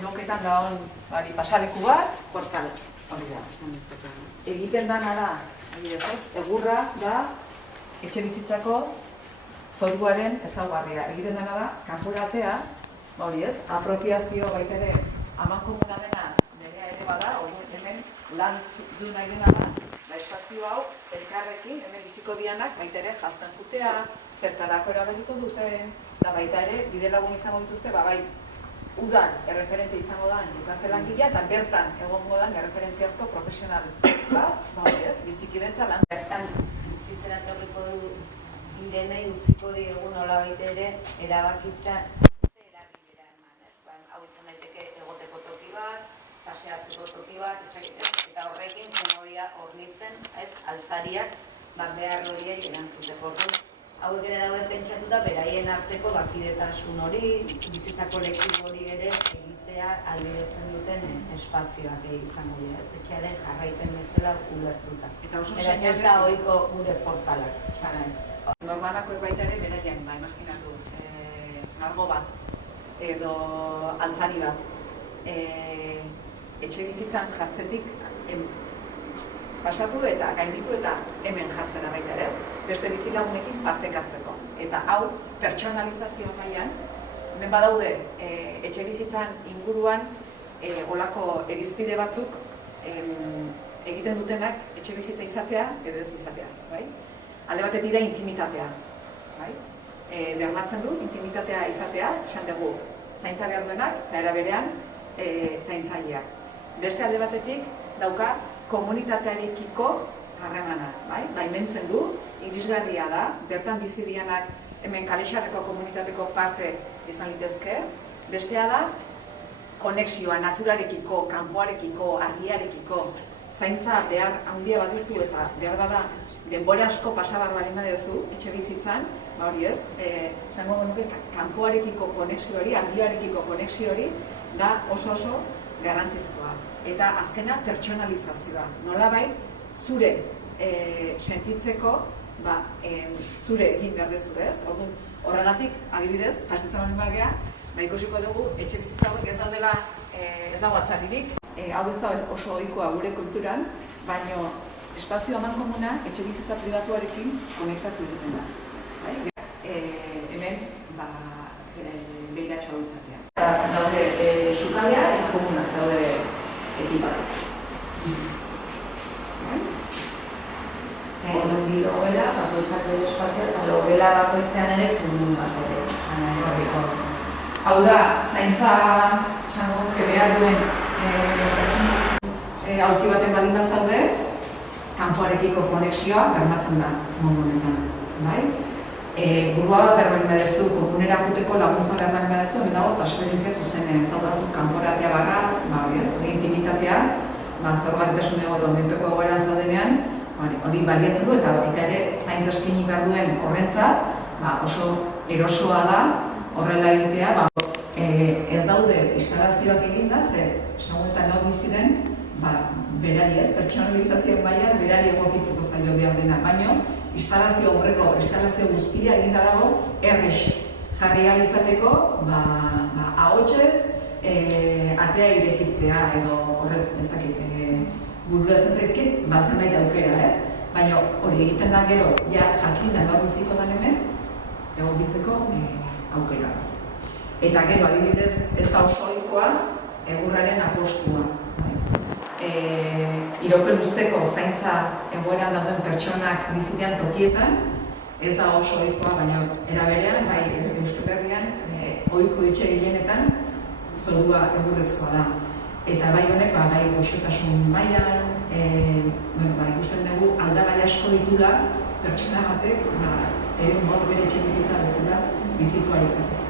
Noketan dagoen pasaleku bat, portal. egiten dana da, egurra da etxe bizitzako zoruaren ezaugarria. Egiten dana da, kanpora atea, hori ez, apropiazio baita ere amankomuna dena nerea ere bada, hemen lan du nahi dena da, espazio hau elkarrekin, hemen biziko dianak baita ere jazten jutea, zertarako erabiliko duten, da baita ere bide lagun izango dituzte, bai udan erreferente izango da gizarte langilea eta bertan egongo da erreferentziazko profesional bat, bizikidetza lan. Bertan bizitzera etorriko du direnei utziko diegu nolabait ere erabakitza ze erabilera eman, ez? Hau izan daiteke egoteko toki bat, paseatzeko toki bat, eta horrekin komodia hornitzen, ez? Altzariak behar horiei erantzuteko. Hauek ere dauden pentsatuta beraien arteko bakidetasun hori, bizitza kolektibo hori ere egitea ahalbidetzen duten espazioak izango dira, etxearen jarraipen bezala ulertuta. Beraz ez da ohiko gure portalak. Normalakoek baita ere beraiek, imaginatu, margo bat edo altzari bat, etxe bizitzan jartzetik pasatu eta gainditu eta hemen jartzera baita ere, beste bizilagunekin partekatzeko. Eta hau, pertsonalizazio mailan, hemen badaude etxe bizitzan inguruan olako irizpide batzuk egiten dutenak etxe bizitza izatea edo ez izatea. Alde batetik da intimitatea. Bermatzen du, intimitatea izatea, esan dugu, zaintza behar duenak eta era berean zaintzaileak. Beste alde batetik dauka komunitatearekiko harremana, baimentzen du, irisgarria da, bertan bizi dianak hemen Kalexarreko komunitateko parte izan litezke, bestea da, konexioa naturarekiko, kanpoarekiko, argiarekiko, zaintza behar handia bat dizu eta behar bada denbora asko pasabar bali badezu, etxe bizitzan, hori ez, esango genuke kanpoarekiko konexio hori, argiarekiko konexio hori, da oso garrantzizkoa. Eta azkena pertsonalizazioa. Nolabait, zure sentitzeko, zure egin behar dezu, ez? Horregatik, adibidez, pasetzen bali bagea, ikusiko dugu, etxe bizitza hauek ez daudela, ez dago atzaririk, hau ez da oso ohikoa gure kulturan, baino espazio amankomuna etxe bizitza pribatuarekin konektatu egiten da. Hemen, behiratxo hau izatea. Daude sukalea eta komunak, daude ekipak. Bi logela, bakoitzak bere espazio, eta logela bakoitzean ere komun bat ere. Hau da, zaintza esango duke behar duen aulki baten baldin bazaude, kanpoarekiko konexioa bermatzen da mundu honetan. Burua bat berbali badezu, komunera juteko laguntza berbali badezu, hemen dago transferentzia zuzen zaudazu kanporatea barra, zure intimitatea, zaurgarritasun egoeran, menpeko egoeran zaudenean, hori baliatzen du eta ere zaintza eskaini behar duen horrentzat, oso erosoa da horrela egitea. Ez daude instalazioak egin da, esagunetan gaur bizi den, berari ez, pertsonalizazio mailan berari egokituko zaio behar dena, baino instalazio horreko, instalazio guztia eginda dago errex jarri ahal izateko, ahotsez, atea irekitzea edo horrek, ez dakit, bururatzen zaizkit, zenbait aukera, ez? Baina hori egiten da gero, jakin da gaur biziko den hemen, egokitzeko aukera. Eta gero, adibidez, ez da oso ohikoa egurraren apostua. Iraupen luzteko zaintza egoeran dauden pertsonak bizitean tokietan, ez da oso ohikoa, baina era berean, Euskal Herrian, ohiko etxe gehienetan, zorua egurrezkoa da. Eta bai honek, goxotasun mailan, ikusten dugu aldagai asko ditula pertsona batek, ere bere etxe bizitza bezala bizitua izateko.